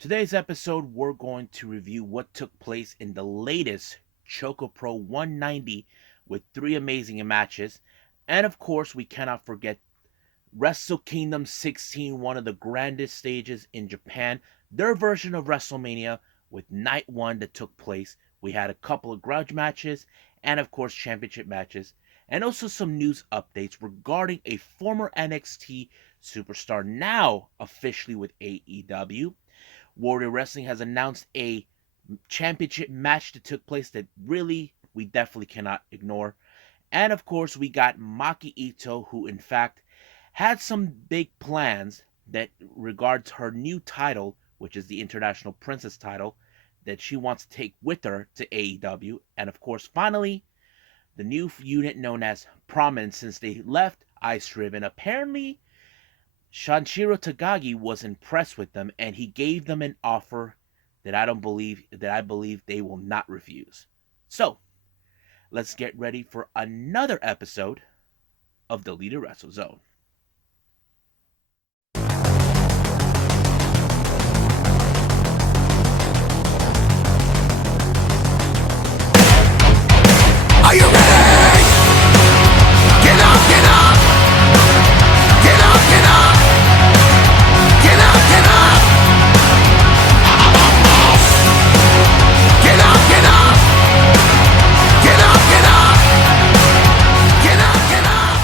Today's episode, we're going to review what took place in the latest ChocoPro 190 with three amazing matches. And of course, we cannot forget Wrestle Kingdom 16, one of the grandest stages in Japan, their version of WrestleMania with night one that took place. We had a couple of grudge matches and, of course, championship matches, and also some news updates regarding a former NXT superstar now officially with AEW. Warrior Wrestling has announced a championship match that took place that really we definitely cannot ignore. And of course, we got Maki Itoh, who in fact had some big plans that regards her new title, which is the International Princess title, that she wants to take with her to AEW. And of course, finally, the new unit known as Prominence, since they left Ice Ribbon. Apparently, Sanshiro Takagi was impressed with them and he gave them an offer that I believe they will not refuse. So, let's get ready for another episode of the Leader Wrestle Zone. Are you ready? Get up, get up! Get up, get up! Get up, get up! Get up, get up! Get up, get up! Get up, get up!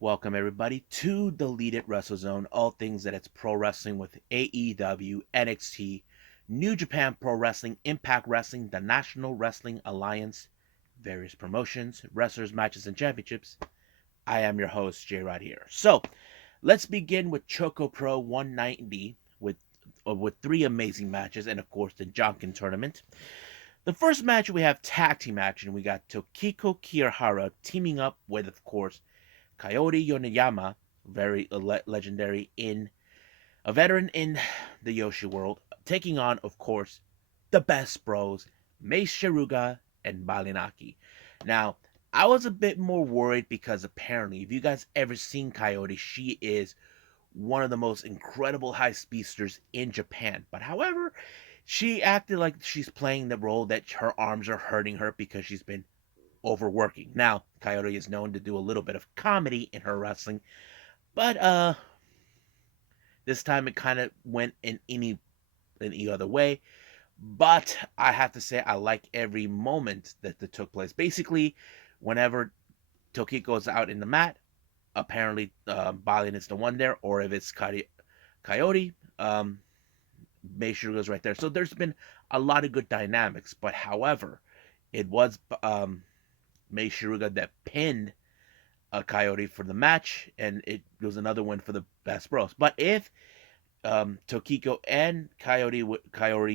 Welcome everybody to the Lead It Wrestle Zone, all things that it's pro wrestling with AEW, NXT, New Japan Pro Wrestling, Impact Wrestling, the National Wrestling Alliance, various promotions, wrestlers, matches, and championships. I am your host, Jay right here. So, let's begin with ChocoPro 190 with three amazing matches and of course the Jonkin tournament. The first match we have tag team action. We got Tokiko Kirihara teaming up with of course Coyote Yoneyama, very legendary in a veteran in the Yoshi world, taking on of course the Best Bros, Mace Shiruga and Balinaki. Now, I was a bit more worried because apparently, if you guys ever seen Coyote, she is one of the most incredible high speedsters in Japan. But however, she acted like she's playing the role that her arms are hurting her because she's been overworking. Now, Coyote is known to do a little bit of comedy in her wrestling, but this time it kind of went in any other way. But I have to say I like every moment that took place. Basically, whenever Tokiko is out in the mat, apparently Balin is the one there, or if it's Coyote, Mei Sugar's right there. So there's been a lot of good dynamics. But however, it was Mei Shiruga that pinned a Coyote for the match, and it was another win for the Best Bros. But if Tokiko and Coyote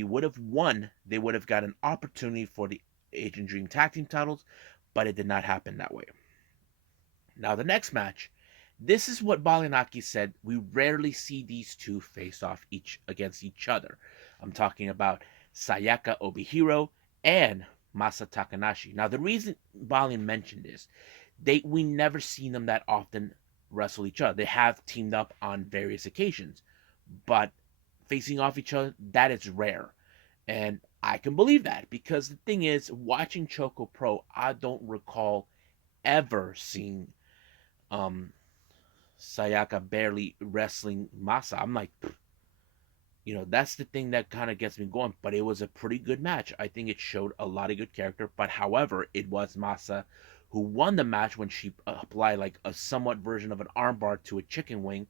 would have won, they would have got an opportunity for the Agent Dream Tag Team titles, but it did not happen that way. Now the next match, this is what Balinaki said. We rarely see these two face off against each other. I'm talking about Sayaka Obihiro and Masa Takanashi. Now the reason Balin mentioned this, we never seen them that often wrestle each other. They have teamed up on various occasions, but facing off each other, that is rare. And I can believe that because the thing is, watching Choco Pro, I don't recall ever seeing Sayaka barely wrestling Masa. I'm like, that's the thing that kind of gets me going. But it was a pretty good match. I think it showed a lot of good character. But however, it was Masa who won the match when she applied like a somewhat version of an armbar to a chicken wing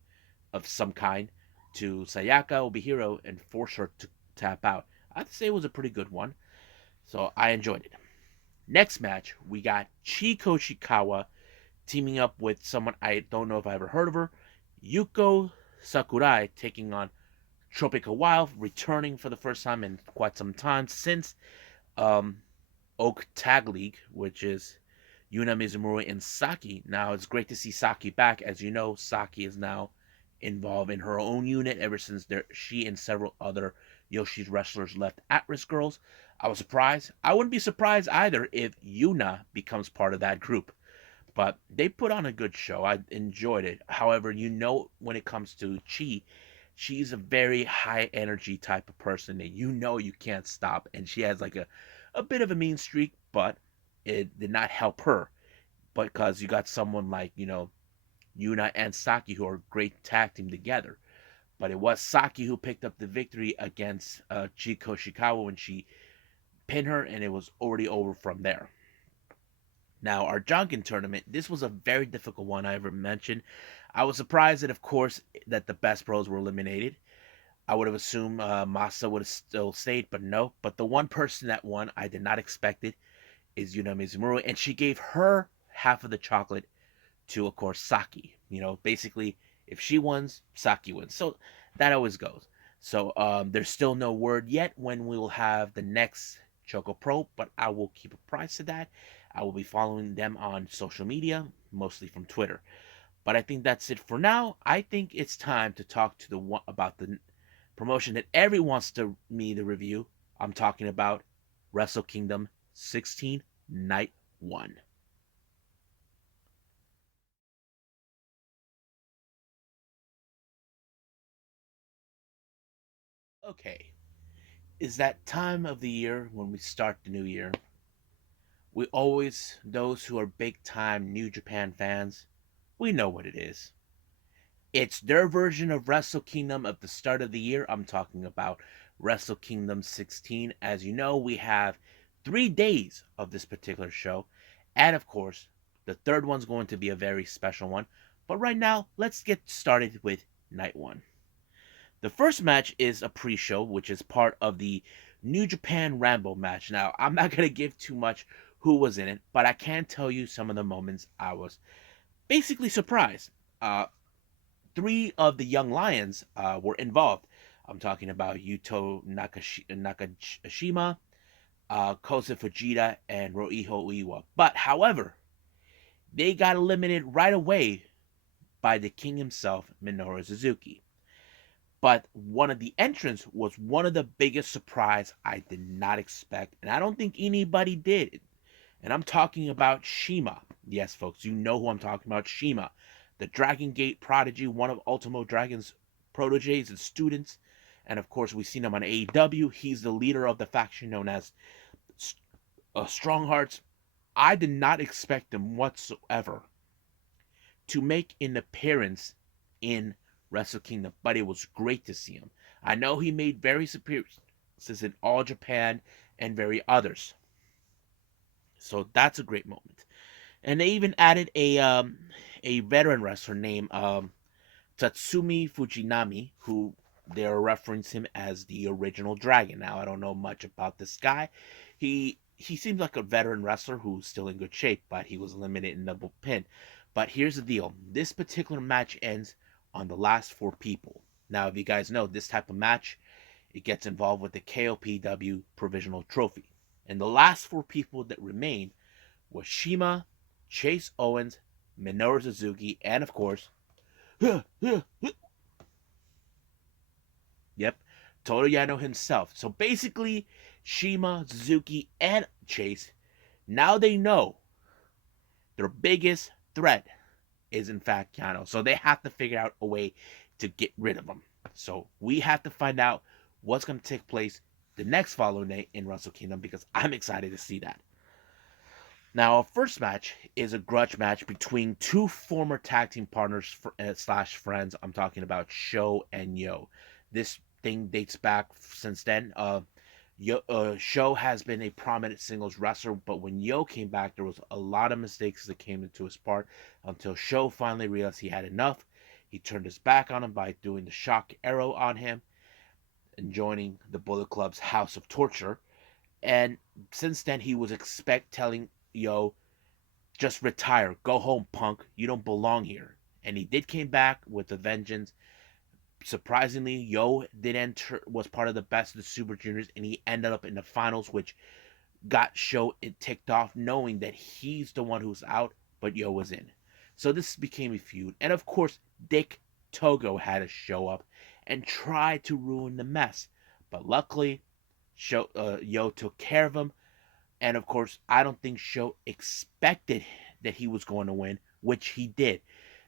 of some kind to Sayaka Obihiro and force her to tap out. I'd say it was a pretty good one. So I enjoyed it. Next match, we got Chie Koishikawa teaming up with someone I don't know if I ever heard of her, Yuko Sakurai, taking on Tropical Wild, returning for the first time in quite some time since Oak Tag League, which is Yuna Mizumori and SAKI. Now, it's great to see SAKI back. As you know, SAKI is now involved in her own unit ever since she and several other Yoshi's wrestlers left At-Risk Girls. I was surprised. I wouldn't be surprised either if Yuna becomes part of that group. But they put on a good show. I enjoyed it. However, when it comes to Chi, she's a very high energy type of person that you can't stop. And she has like a bit of a mean streak, but it did not help her. Because you got someone like, Yuna and Saki who are great tag team together. But it was Saki who picked up the victory against Chie Koishikawa when she pinned her, and it was already over from there. Now, our Jonkin tournament, this was a very difficult one I ever mentioned. I was surprised that, of course, that the Best Bros were eliminated. I would have assumed Masa would have still stayed, but no. But the one person that won, I did not expect it, is Yuna Mizumori, and she gave her half of the chocolate to, of course, Saki. Basically, if she wins, Saki wins. So that always goes. So there's still no word yet when we will have the next ChocoPro, but I will keep apprised of that. I will be following them on social media, mostly from Twitter. But I think that's it for now. I think it's time to talk to about the promotion that everyone wants me to review. I'm talking about Wrestle Kingdom 16 Night 1. Okay, is that time of the year when we start the new year. Those who are big time New Japan fans, we know what it is. It's their version of Wrestle Kingdom of the start of the year. I'm talking about Wrestle Kingdom 16. As you know, we have 3 days of this particular show. And of course, the third one's going to be a very special one. But right now, let's get started with night one. The first match is a pre show, which is part of the New Japan Rambo match. Now, I'm not going to give too much who was in it, but I can tell you some of the moments I was basically surprised. Three of the young lions were involved. I'm talking about Nakashima, Kosa Fujita, and Roiho Iwa. But, however, they got eliminated right away by the king himself, Minoru Suzuki. But one of the entrants was one of the biggest surprise I did not expect, and I don't think anybody did. And I'm talking about Shima. Yes, folks, you know who I'm talking about. Shima, the Dragon Gate prodigy, one of Ultimo Dragon's proteges and students. And of course, we've seen him on AEW. He's the leader of the faction known as Strong Hearts. I did not expect him whatsoever to make an appearance in Wrestle Kingdom, but it was great to see him. I know he made various appearances in All Japan and very others. So that's a great moment. And they even added a veteran wrestler named Tatsumi Fujinami, who they're referencing him as the original Dragon. Now I don't know much about this guy. He seems like a veteran wrestler who's still in good shape, but he was eliminated in double pin. But here's the deal: this particular match ends on the last four people. Now, if you guys know this type of match, it gets involved with the KOPW Provisional Trophy, and the last four people that remain was Shima, Chase Owens, Minoru Suzuki, and of course, yep, Toru Yano himself. So basically, Shima, Suzuki, and Chase, now they know their biggest threat is in fact Yano. So they have to figure out a way to get rid of him. So we have to find out what's going to take place the next following day in Wrestle Kingdom, because I'm excited to see that. Now, our first match is a grudge match between two former tag team partners slash friends. I'm talking about Sho and Yo. This thing dates back since then. Sho has been a prominent singles wrestler, but when Yo came back, there was a lot of mistakes that came into his part until Sho finally realized he had enough. He turned his back on him by doing the shock arrow on him and joining the Bullet Club's House of Torture. And since then, he was telling Yo, just retire, go home, punk. You don't belong here. And he did came back with a vengeance. Surprisingly, Yo was part of the best of the Super Juniors, and he ended up in the finals, which got Sho it ticked off, knowing that he's the one who's out, but Yo was in. So this became a feud, and of course, Dick Togo had to show up and try to ruin the mess, but luckily, Yo took care of him. And of course, I don't think Sho expected that he was going to win, which he did.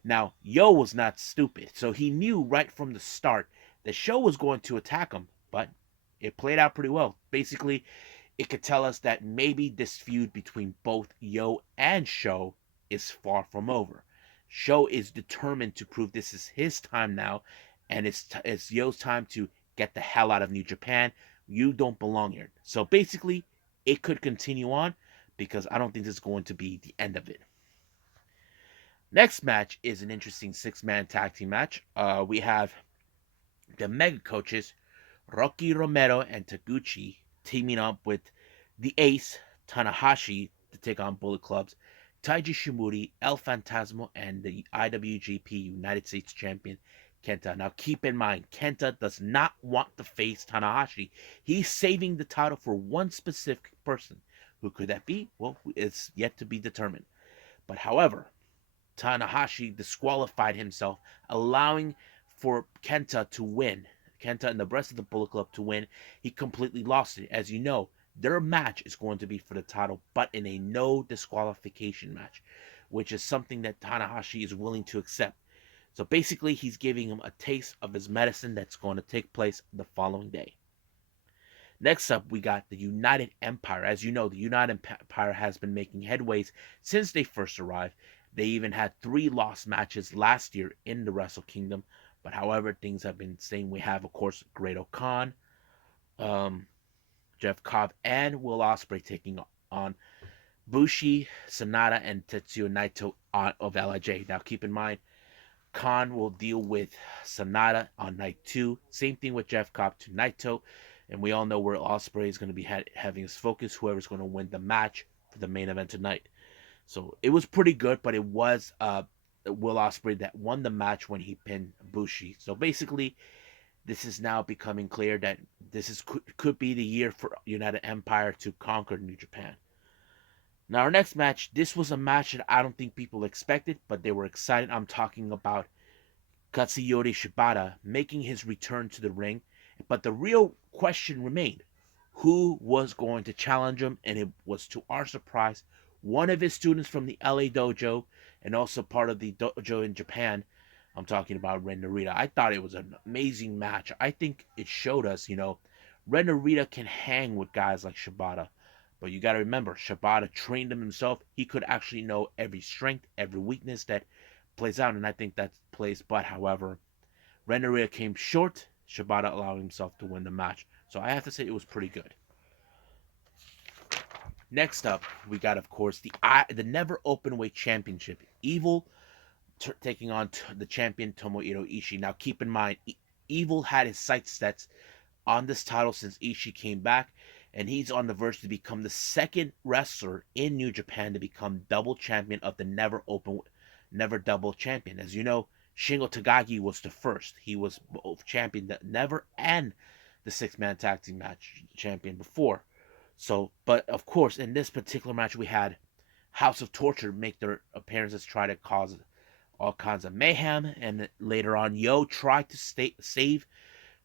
Now, Yo was not stupid, so he knew right from the start that Sho was going to attack him, but it played out pretty well. Basically, it could tell us that maybe this feud between both Yo and Sho is far from over. Sho is determined to prove this is his time now, and it's Yo's time to get the hell out of New Japan. You don't belong here. So basically, it could continue on because I don't think this is going to be the end of it. Next match is an interesting six-man tag team match. We have the Mega Coaches, Rocky Romero and Taguchi, teaming up with the Ace, Tanahashi, to take on Bullet Club's Taiji Shimuri, El Fantasma, and the IWGP United States Champion, Kenta. Now, keep in mind, Kenta does not want to face Tanahashi. He's saving the title for one specific person. Who could that be? Well, it's yet to be determined. But however, Tanahashi disqualified himself, allowing for Kenta to win. Kenta and the rest of the Bullet Club to win. He completely lost it. As you know, their match is going to be for the title, but in a no disqualification match, which is something that Tanahashi is willing to accept. So basically, he's giving him a taste of his medicine that's going to take place the following day. Next up, we got the United Empire. As you know, the United Empire has been making headways since they first arrived. They even had 3 lost matches last year in the Wrestle Kingdom. But however, things have been staying. We have, of course, Great-O-Khan, Jeff Cobb, and Will Ospreay taking on Bushi, Sanada, and Tetsuya Naito of LIJ. Now, keep in mind, Khan will deal with Sanada on night 2. Same thing with Jeff Cobb to Naito. And we all know where Ospreay is going to be having his focus, whoever's going to win the match for the main event tonight. So it was pretty good, but it was Will Ospreay that won the match when he pinned Bushi. So basically, this is now becoming clear that this could be the year for United Empire to conquer New Japan. Now, our next match, this was a match that I don't think people expected, but they were excited. I'm talking about Katsuyori Shibata making his return to the ring. But the real question remained, who was going to challenge him? And it was, to our surprise, one of his students from the LA dojo and also part of the dojo in Japan. I'm talking about Ren Narita. I thought it was an amazing match. I think it showed us, Ren Narita can hang with guys like Shibata. But you got to remember, Shibata trained him himself. He could actually know every strength, every weakness that plays out. And I think that plays. But however, Ren Narita came short. Shibata allowing himself to win the match. So I have to say it was pretty good. Next up, we got, of course, the Never Openweight Championship. Evil taking on the champion Tomohiro Ishii. Now, keep in mind, Evil had his sights set on this title since Ishii came back, and he's on the verge to become the second wrestler in New Japan to become double champion of the Never Double Champion. As you know, Shingo Takagi was the first. He was both champion, the Never and the 6-man tag team match champion before. So, but of course, in this particular match, we had House of Torture make their appearances, try to cause all kinds of mayhem, and later on, Yo tried to save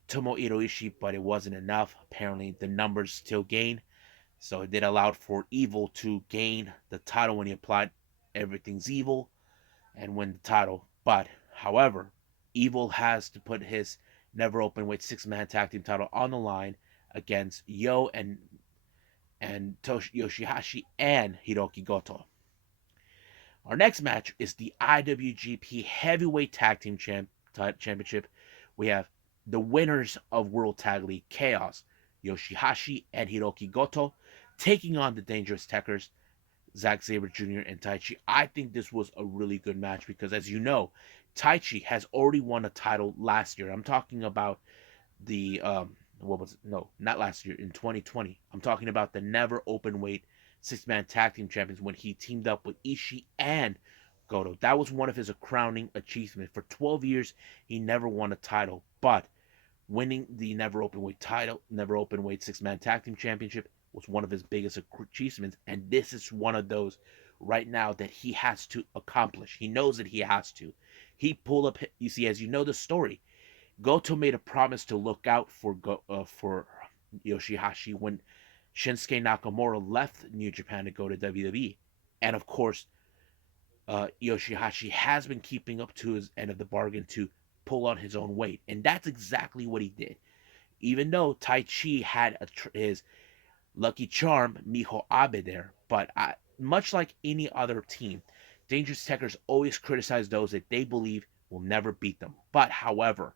Tomohiro Ishii, but it wasn't enough. Apparently, the numbers still gained, so it did allow for Evil to gain the title when he applied Everything's Evil and win the title. But however, Evil has to put his Never Openweight 6-man tag team title on the line against Yo and Yoshihashi and Hiroki Goto. Our next match is the IWGP Heavyweight Tag Team Championship. We have the winners of World Tag League Chaos, Yoshihashi and Hiroki Goto, taking on the Dangerous Tekkers, Zack Sabre Jr. and Taichi. I think this was a really good match because, as you know, Taichi has already won a title last year. I'm talking about the what was it? No, not last year, in 2020. I'm talking about the Never Openweight 6-man tag team champions when he teamed up with Ishii and Goto. That was one of his crowning achievements. For 12 years, he never won a title, but winning the Never Openweight title, Never Openweight 6-man tag team championship, was one of his biggest achievements, and this is one of those right now that he has to accomplish. He knows that he has to. He pulled up, you see, as you know the story, Goto made a promise to look out for Yoshihashi when Shinsuke Nakamura left New Japan to go to WWE. And of course, Yoshihashi has been keeping up to his end of the bargain to pull on his own weight, and that's exactly what he did. Even though Tai Chi had his lucky charm, Miho Abe there, but much like any other team, Dangerous Tekkers always criticize those that they believe will never beat them. But however,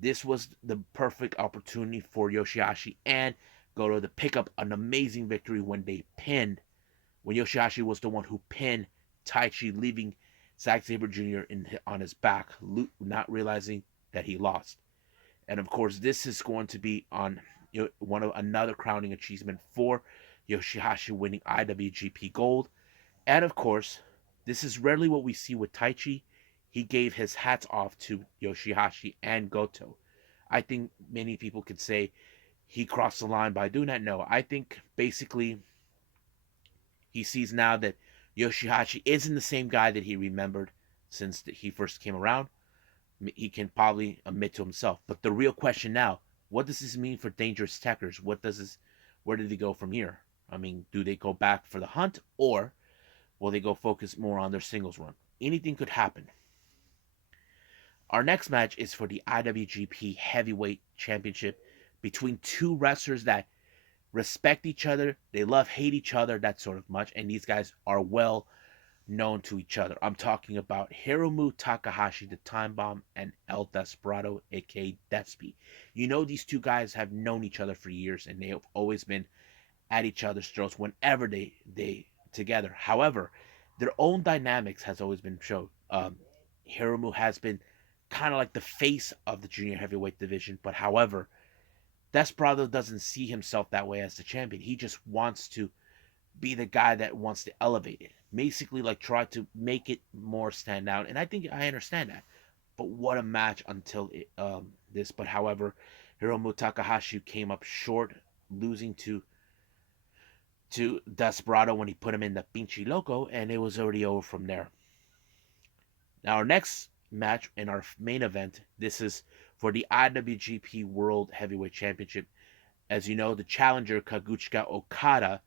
this was the perfect opportunity for Yoshihashi and Goto to pick up an amazing victory when Yoshihashi was the one who pinned Taichi, leaving Zack Sabre Jr. On his back, not realizing that he lost. And of course, this is going to be on one of another crowning achievement for Yoshihashi, winning IWGP Gold. And of course, this is rarely what we see with Taichi. He gave his hats off to Yoshihashi and Goto. I think many people could say he crossed the line by doing that. No, I think basically he sees now that Yoshihashi isn't the same guy that he remembered since he first came around. He can probably admit to himself. But the real question now, what does this mean for Dangerous Tekkers? Where do they go from here? I mean, do they go back for the hunt, or will they go focus more on their singles run? Anything could happen. Our next match is for the IWGP Heavyweight Championship between two wrestlers that respect each other. They love, hate each other, that sort of much. And these guys are well known to each other. I'm talking about Hiromu Takahashi, the Time Bomb, and El Desperado, aka Deathspeed. You know, these two guys have known each other for years, and they have always been at each other's throats whenever they together. However, their own dynamics has always been shown. Hiromu has been kind of like the face of the junior heavyweight division, but however, Desperado doesn't see himself that way as the champion. He just wants to be the guy that wants to elevate it. Basically, like try to make it more stand out. And I think I understand that. But what a match until this. But however, Hiromu Takahashi came up short, losing to Desperado when he put him in the Pinchy Loco, and it was already over from there. Now our next match in our main event, this is for the IWGP World Heavyweight Championship. As you know, the challenger Kazuchika Okada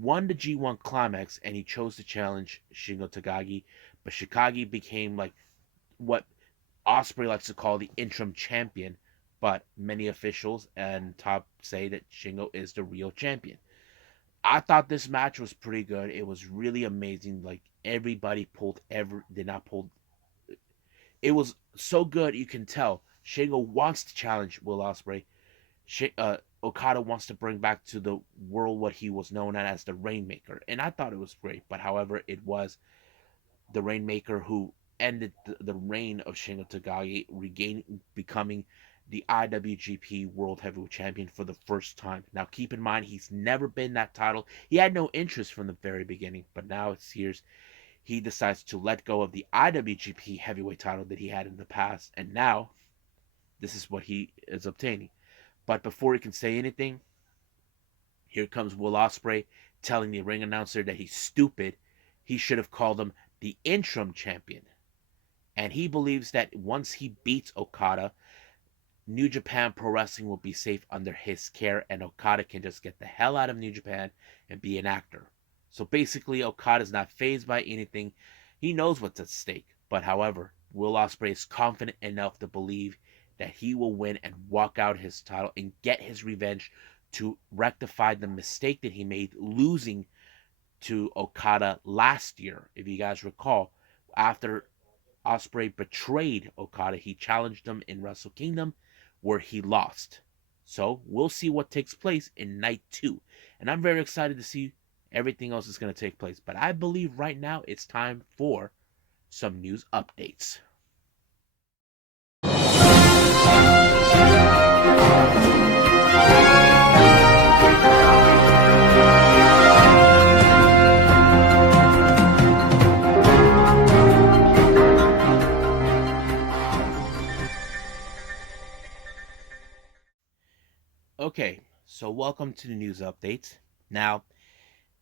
won the G1 Climax, and he chose to challenge Shingo Takagi, but Shikagi became like what Ospreay likes to call the interim champion, but many officials and top say that Shingo is the real champion. I thought this match was pretty good. It was really amazing. Like everybody did not pull. It was so good you can tell Shingo wants to challenge Will Ospreay. Okada wants to bring back to the world what he was known as the Rainmaker, and I thought it was great. But however, it was the Rainmaker who ended the reign of Shingo Takagi, becoming the IWGP World Heavyweight Champion for the first time. Now, keep in mind, he's never been that title. He had no interest from the very beginning, but now it's years. He decides to let go of the IWGP Heavyweight title that he had in the past, and now this is what he is obtaining. But before he can say anything, here comes Will Ospreay telling the ring announcer that he's stupid. He should have called him the interim champion. And he believes that once he beats Okada, New Japan Pro Wrestling will be safe under his care, and Okada can just get the hell out of New Japan and be an actor. So basically, Okada's not fazed by anything. He knows what's at stake. But however, Will Ospreay is confident enough to believe that he will win and walk out his title and get his revenge to rectify the mistake that he made losing to Okada last year. If you guys recall, after Ospreay betrayed Okada, he challenged him in Wrestle Kingdom where he lost. So we'll see what takes place in night 2. And I'm very excited to see everything else that's going to take place. But I believe right now it's time for some news updates. Okay, so welcome to the news updates. Now,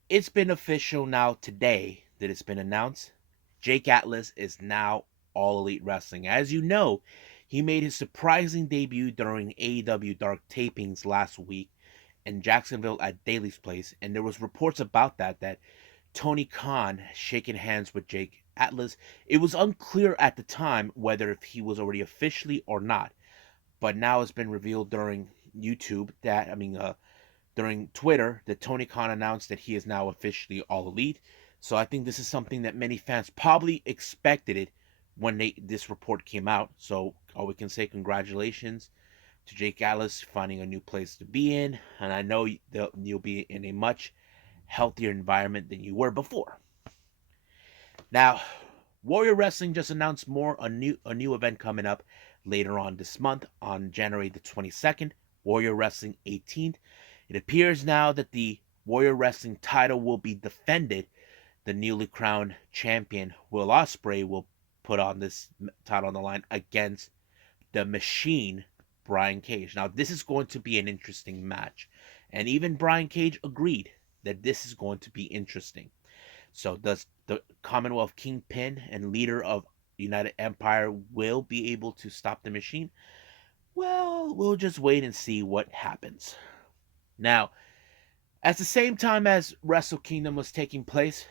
it's been official now today that it's been announced. Jake Atlas is now All Elite Wrestling. As you know, he made his surprising debut during AEW Dark tapings last week in Jacksonville at Daly's Place, and there was reports about that Tony Khan shaking hands with Jake Atlas. It was unclear at the time whether if he was already officially or not, but now it's been revealed during YouTube that during Twitter that Tony Khan announced that he is now officially All Elite. So I think this is something that many fans probably expected it when this report came out. So all we can say congratulations to Jake Atlas finding a new place to be in, and I know you'll be in a much healthier environment than you were before. Now, Warrior Wrestling just announced a new event coming up later on this month on January the 22nd, Warrior Wrestling 18th. It appears now that the Warrior Wrestling title will be defended. The newly crowned champion Will Ospreay will put on this title on the line against the Machine, Brian Cage. Now, this is going to be an interesting match, and even Brian Cage agreed that this is going to be interesting. So, does the Commonwealth Kingpin and leader of United Empire will be able to stop the Machine? Well, we'll just wait and see what happens. Now, at the same time as Wrestle Kingdom was taking place,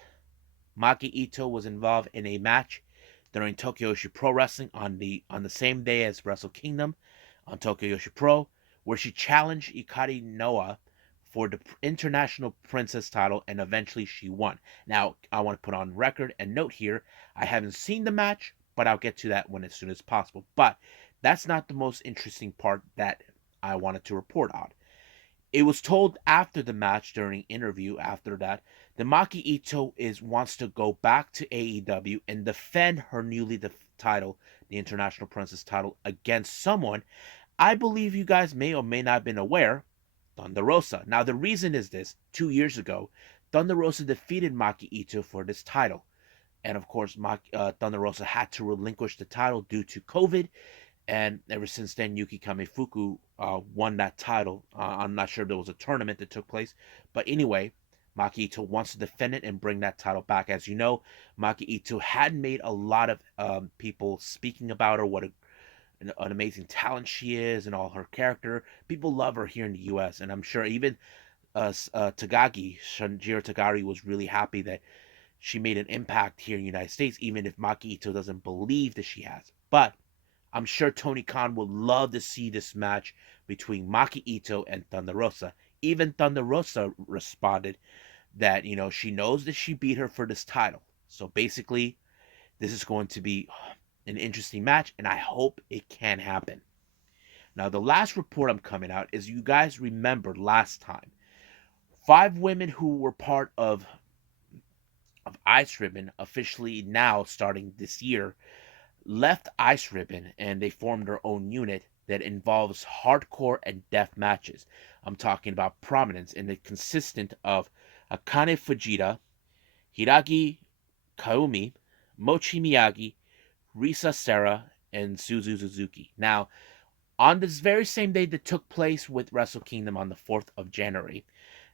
Maki Itoh was involved in a match during Tokyo Yoshi Pro Wrestling on the same day as Wrestle Kingdom on Tokyo Yoshi Pro, where she challenged Ikari Noa for the International Princess title, and eventually she won. Now, I want to put on record and note here, I haven't seen the match, but I'll get to that when as soon as possible. But that's not the most interesting part that I wanted to report on. It was told after the match, during interview after that Maki Itoh wants to go back to AEW and defend her newly title, the International Princess title, against someone I believe you guys may or may not have been aware, Thunder Rosa. Now the reason is this: 2 years ago, Thunder Rosa defeated Maki Itoh for this title, and of course, Thunder Rosa had to relinquish the title due to COVID. And ever since then, Yuki Kamefuku won that title. I'm not sure if there was a tournament that took place, but anyway, Maki Itoh wants to defend it and bring that title back. As you know, Maki Itoh had made a lot of people speaking about her, what an amazing talent she is, and all her character. People love her here in the U.S., and I'm sure even Takagi, Sanshiro Takagi, was really happy that she made an impact here in the United States, even if Maki Itoh doesn't believe that she has. But I'm sure Tony Khan would love to see this match between Maki Itoh and Thunder Rosa. Even Thunder Rosa responded that, she knows that she beat her for this title. So basically, this is going to be an interesting match, and I hope it can happen. Now, the last report I'm coming out is, you guys remember last time, 5 women who were part of Ice Ribbon, officially now starting this year, left Ice Ribbon and they formed their own unit that involves hardcore and death matches. I'm talking about Prominence, and it consisted of Akane Fujita, Hiragi Kaumi, Mochi Miyagi, Risa Sera, and Suzu Suzuki. Now, on this very same day that took place with Wrestle Kingdom on the 4th of January,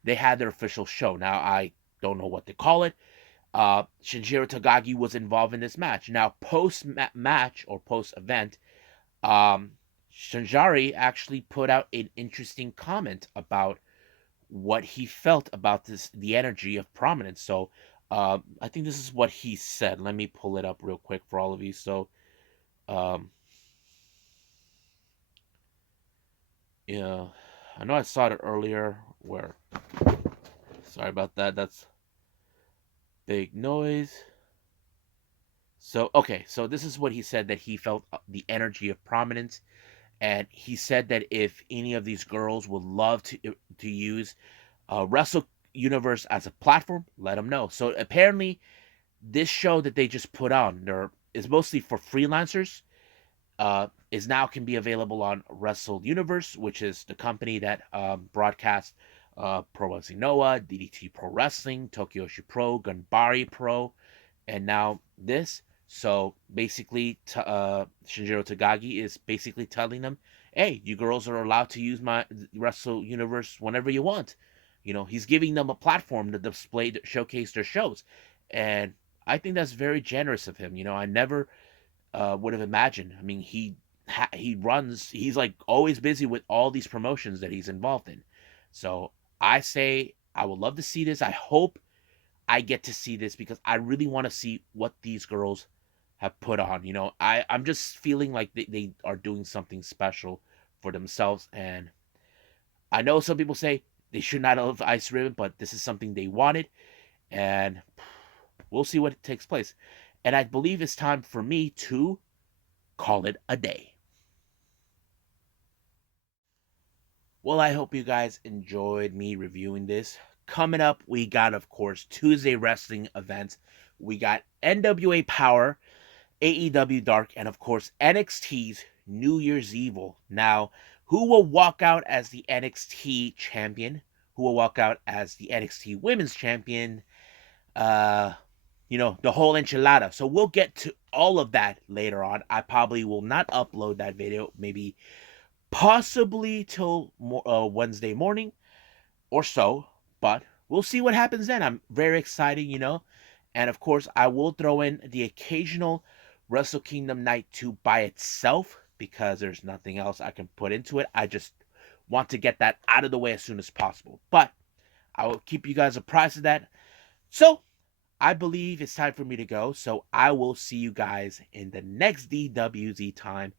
they had their official show. Now, I don't know what to call it. Shinjiro Takagi was involved in this match. Now, post-match or post-event, Shinjari actually put out an interesting comment about what he felt about the energy of Prominence. So, I think this is what he said. Let me pull it up real quick for all of you. So, yeah, I know I saw it earlier. Sorry about that. That's big noise. So, okay, so this is what he said, that he felt the energy of Prominence, and he said that if any of these girls would love to use Wrestle Universe as a platform, let them know. So apparently, this show that they just put on is mostly for freelancers. Is now can be available on Wrestle Universe, which is the company that broadcasts Pro Wrestling Noah, DDT Pro Wrestling, Tokyo Yoshi Pro, Ganbare Pro, and now this. So basically, Shinjiro Takagi is basically telling them, hey, you girls are allowed to use my Wrestle Universe whenever you want. He's giving them a platform to showcase their shows. And I think that's very generous of him. I never would have imagined. I mean, he's like always busy with all these promotions that he's involved in. So I say I would love to see this. I hope I get to see this because I really want to see what these girls have put on. I'm just feeling like they are doing something special for themselves. And I know some people say they should not have Ice Ribbon, but this is something they wanted. And we'll see what takes place. And I believe it's time for me to call it a day. Well, I hope you guys enjoyed me reviewing this. Coming up, we got, of course, Tuesday wrestling events. We got NWA Power, AEW Dark, and of course, NXT's New Year's Evil. Now, who will walk out as the NXT champion? Who will walk out as the NXT Women's Champion? Uh, the whole enchilada. So we'll get to all of that later on. I probably will not upload that video, maybe possibly till Wednesday morning or so, but we'll see what happens then. I'm very excited. And of course, I will throw in the occasional Wrestle Kingdom Night 2 by itself because there's nothing else I can put into it. I just want to get that out of the way as soon as possible. But I will keep you guys apprised of that. So, I believe it's time for me to go. So, I will see you guys in the next DWZ time.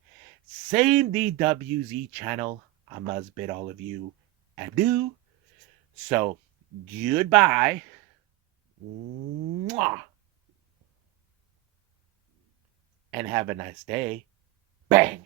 Same DWZ channel. I must bid all of you adieu. So, goodbye. Mwah. And have a nice day. Bang.